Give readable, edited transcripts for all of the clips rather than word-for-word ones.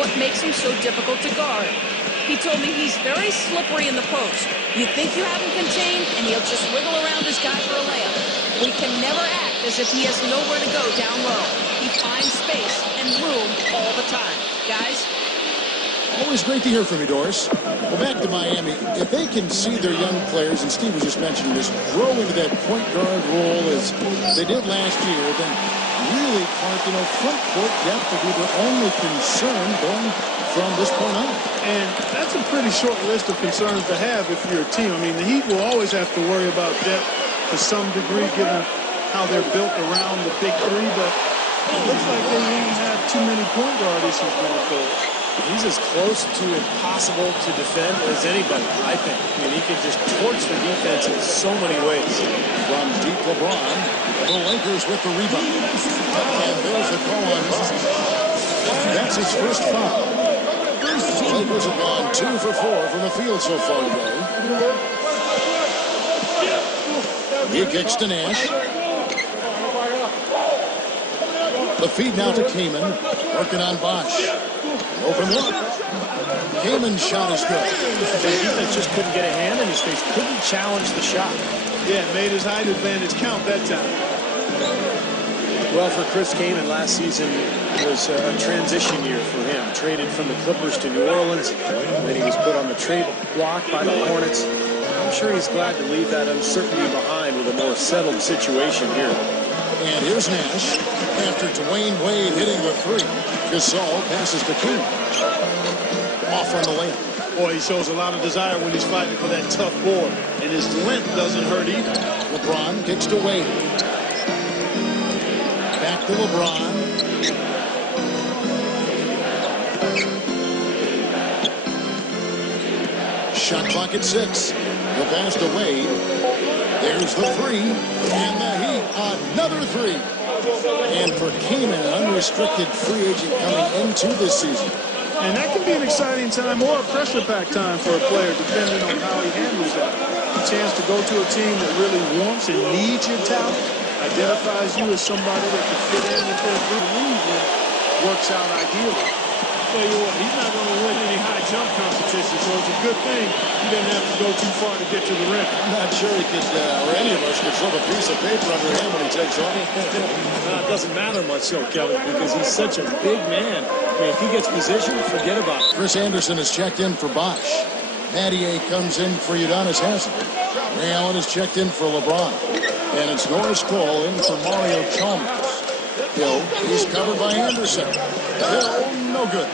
what makes him so difficult to guard. He told me he's very slippery in the post. You think you have him contained, and he'll just wiggle around his guy for a layup. We can never act as if he has nowhere to go down low. He finds space and room all the time. Guys? Always great to hear from you, Doris. Well, back to Miami. If they can see their young players, and Steve was just mentioning this, grow into that point guard role as they did last year, then really, Clark, front court depth will be their only concern going from this point on. And that's a pretty short list of concerns to have if you're a team. I mean, the Heat will always have to worry about depth to some degree, given how they're built around the big three, but it looks like they won't have too many point guard issues going forward. He's as close to impossible to defend as anybody, I think. I mean, he can just torch the defense in so many ways. From deep LeBron, the Lakers with the rebound. And there's the call on him. That's his first foul. The Lakers have gone 2 for 4 from the field so far today. He kicks to Nash. The feed now to Kaman, working on Bosch. Open look. Kaman's shot is good. The defense just couldn't get a hand in his face, couldn't challenge the shot. Yeah, made his height advantage count that time. Well, for Chris Kaman, last season was a transition year for him. Traded from the Clippers to New Orleans, and then he was put on the trade block by the Hornets. I'm sure he's glad to leave that uncertainty behind with a more settled situation here. And here's Nash after Dwayne Wade hitting the three. Gasol passes to Kaman. Off on the layup. Boy, he shows a lot of desire when he's fighting for that tough board. And his length doesn't hurt either. LeBron kicks to Wade. Back to LeBron. Shot clock at 6. The pass to Wade. There's the three. And the Heat, another three. And for Kaman, an unrestricted free agent coming into this season. And that can be an exciting time or a pressure-packed time for a player, depending on how he handles that. A chance to go to a team that really wants and needs your talent, identifies you as somebody that can fit in with their good league, and works out ideally. Tell you what, he's not going to win any high jump competition, so it's a good thing he doesn't have to go too far to get to the rim. I'm not sure he could, or any of us could slip a piece of paper under him when he takes off. It doesn't matter much, so Kevin, because he's such a big man. I mean, if he gets positioned, forget about it. Chris Anderson has checked in for Bosch. Mattier comes in for Udonis Haslem. Ray Allen has checked in for LeBron. And it's Norris Cole in for Mario Chalmers. Hill, he's covered by Anderson. Hill, no good.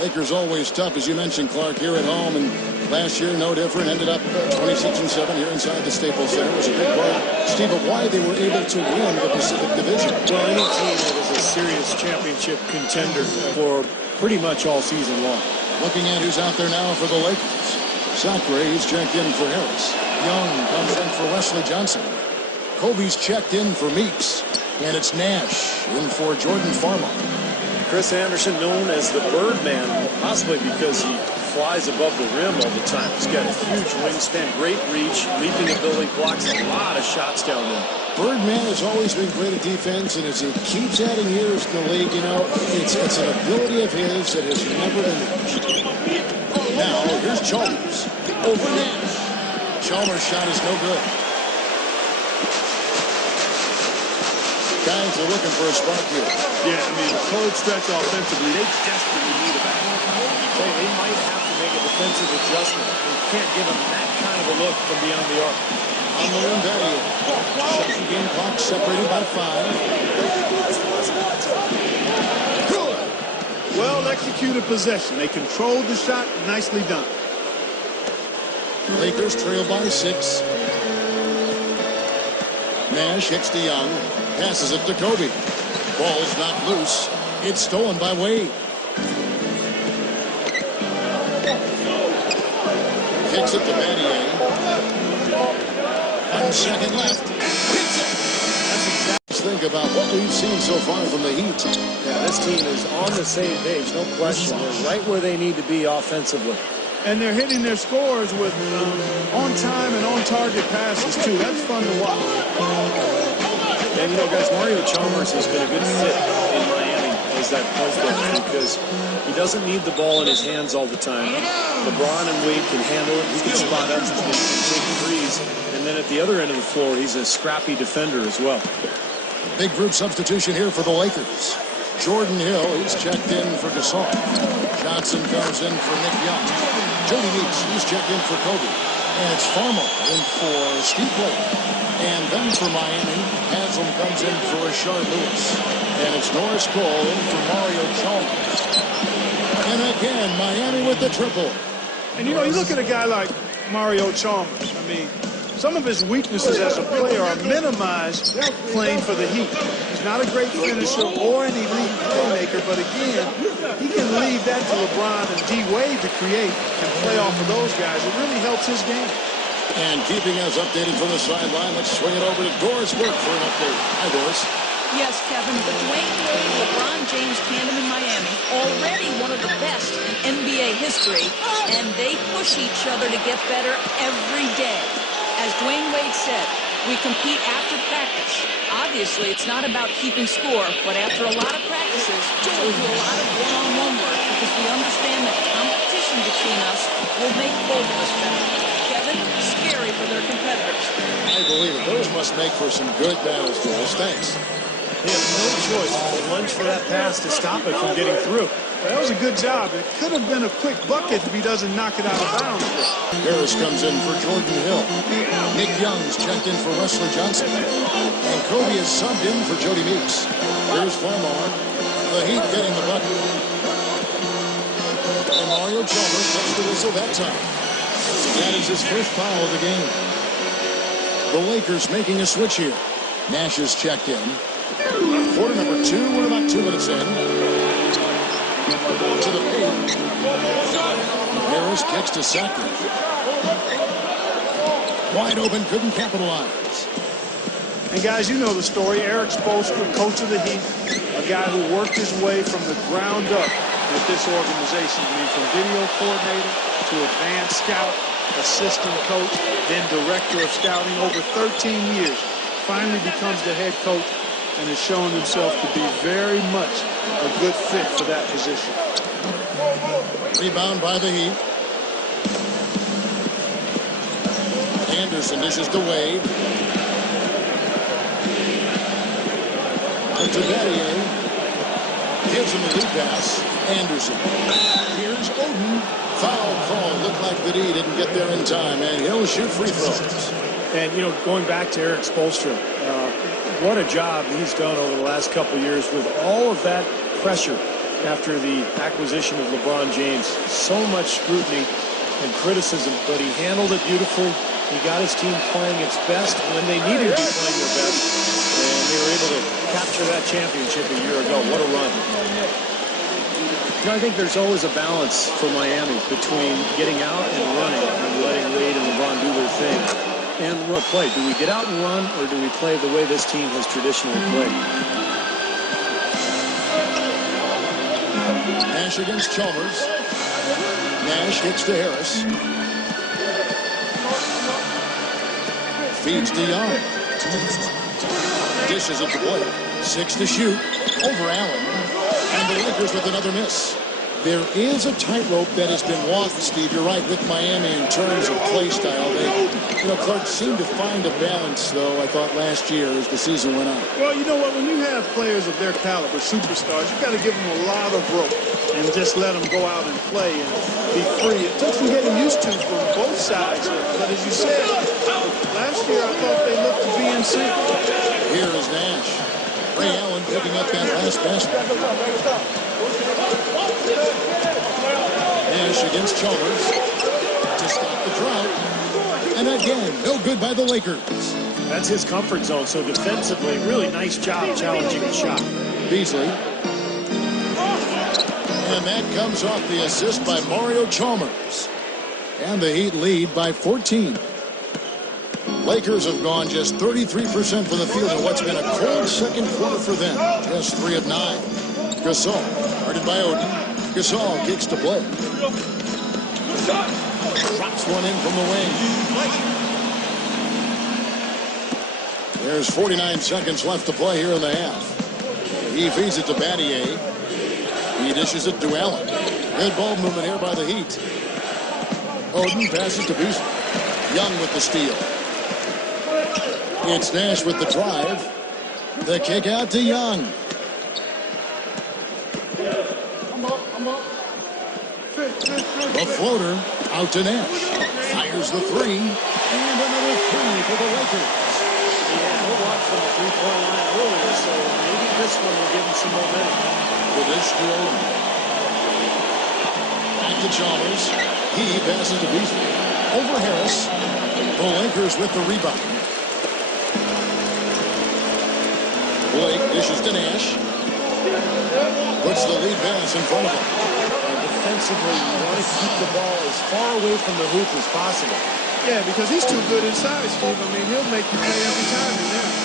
Lakers always tough, as you mentioned, Clark, here at home. And last year, no different. Ended up 26-7 here inside the Staples Center. It was a big part, Steve, of why they were able to win the Pacific Division. Well, any team that was a serious championship contender for pretty much all season long. Looking at who's out there now for the Lakers. Sacre, he's checked in for Harris. Young comes in for Wesley Johnson. Kobe's checked in for Meeks. And it's Nash in for Jordan Farmer. Chris Anderson, known as the Birdman, possibly because he flies above the rim all the time. He's got a huge wingspan, great reach, leaping ability, blocks a lot of shots down there. Birdman has always been great at defense, and as he keeps adding years in the league, it's an ability of his that has never been matched. Now, here's Chalmers over Nash. Chalmers' shot is no good. Guys are looking for a spark here. Yeah, I mean, cold stretch offensively, they desperately need a back. They might have to make a defensive adjustment. You can't give them that kind of a look from beyond the arc. On the rim, Battier. Shot and game clock separated by 5. Good. Well executed possession. They controlled the shot. Nicely done. Lakers trail by 6. Nash hits to Young. Passes it to Kobe. Ball's not loose. It's stolen by Wade. Kicks it to Battier. 1 second left. Hits it. That's exactly. Think about what we've seen so far from the Heat. Yeah, this team is on the same page, no question. They're right where they need to be offensively. And they're hitting their scores with on-time and on-target passes, too. That's fun to watch. And, guys, Mario Chalmers has been a good fit in Miami as that point guard. because he doesn't need the ball in his hands all the time. LeBron and Wade can handle it. He can spot up and take threes. And then at the other end of the floor, he's a scrappy defender as well. Big group substitution here for the Lakers. Jordan Hill is checked in for Gasol. Johnson comes in for Nick Young. Jody Meeks is checked in for Kobe. And it's Farmer in for Steve Blake. And then for Miami, Haslam comes in for Rashard Lewis. And it's Norris Cole in for Mario Chalmers. And again, Miami with the triple. And, you know, you look at a guy like Mario Chalmers. I mean, some of his weaknesses as a player are minimized playing for the Heat. He's not a great finisher or an elite playmaker, but again, he can leave that to LeBron and D. Wade to create and play off of those guys. It really helps his game. And keeping us updated from the sideline, let's swing it over to Doris Burke for an update. Hi, Doris. Yes, Kevin, the Dwayne Wade, LeBron James tandem in Miami, already one of the best in NBA history, and they push each other to get better every day. As Dwayne Wade said, we compete after practice. Obviously, it's not about keeping score, but after a lot of practices, we'll do a lot of one-on-one work because we understand that competition between us will make both of us better. Kevin, scary for their competitors. I believe it. Those must make for some good battles, Doris. Thanks. They have no choice but to lunge for that pass to stop it from getting through. Well, that was a good job. It could have been a quick bucket if he doesn't knock it out of bounds. Harris comes in for Jordan Hill. Nick Young's checked in for Wesley Johnson. And Kobe is subbed in for Jody Meeks. Here's Farmar. The Heat getting the bucket. And Mario Chalmers gets the whistle that time. That is his first foul of the game. The Lakers making a switch here. Nash is checked in. Quarter number 2. We're about 2 minutes in. To the paint. Harris kicks to Sackler. Wide open, couldn't capitalize. And guys, you know the story. Eric Spoelstra, coach of the Heat, a guy who worked his way from the ground up with this organization. I mean, from video coordinator to advanced scout, assistant coach, then director of scouting over 13 years. Finally becomes the head coach and has shown himself to be very much a good fit for that position. Rebound by the Heat. Anderson dishes to Wade. To Battier. Gives him the lead pass. Anderson. Here's Oden. Foul call. Looked like the D didn't get there in time, and he'll shoot free throws. And, you know, going back to Eric Spoelstra, what a job he's done over the last couple of years with all of that pressure after the acquisition of LeBron James. So much scrutiny and criticism, but he handled it beautifully. He got his team playing its best when they needed to be playing their best, and they were able to capture that championship a year ago. What a run. You know, I think there's always a balance for Miami between getting out and running and letting Wade and LeBron do their thing. And run play. Do we get out and run, or do we play the way this team has traditionally played? Nash against Chalmers. Nash gets to Harris. Feeds to Young. Dishes it to Blake. 6 to shoot. Over Allen. And the Lakers with another miss. There is a tightrope that has been walked, Steve. You're right, with Miami in terms of play style. Clark seemed to find a balance, though, I thought, last year as the season went on. Well, you know what? When you have players of their caliber, superstars, you've got to give them a lot of rope and just let them go out and play and be free. It took some getting used to from both sides. But as you said, last year I thought they looked to be in sync. Here is Nash. Ray Allen picking up that last basket. Nash against Chalmers to stop the drought. And again, no good by the Lakers. That's his comfort zone, so defensively, really nice job challenging the shot. Beasley. And that comes off the assist by Mario Chalmers. And the Heat lead by 14. Lakers have gone just 33% from the field in what's been a cold second quarter for them. Just 3 of 9. Gasol, guarded by Oden. Gasol kicks to Blake. Drops one in from the wing. There's 49 seconds left to play here in the half. He feeds it to Battier. He dishes it to Allen. Good ball movement here by the Heat. Oden passes to Beasley. Young with the steal. It's Nash with the drive. The kick out to Young. The floater out to Nash. Fires the three. And another three for the Lakers. Yeah, he'll watch from the three-point line earlier, so maybe this one will give him some momentum. The dish to Oden. Back to Chalmers. He passes to Beasley. Over Harris. The Lakers with the rebound. Blake dishes to Nash. Puts the lead pass in front of him. And defensively, you want to keep the ball as far away from the hoop as possible. Yeah, because he's too good inside, Steve. I mean, he'll make you pay every time he's in.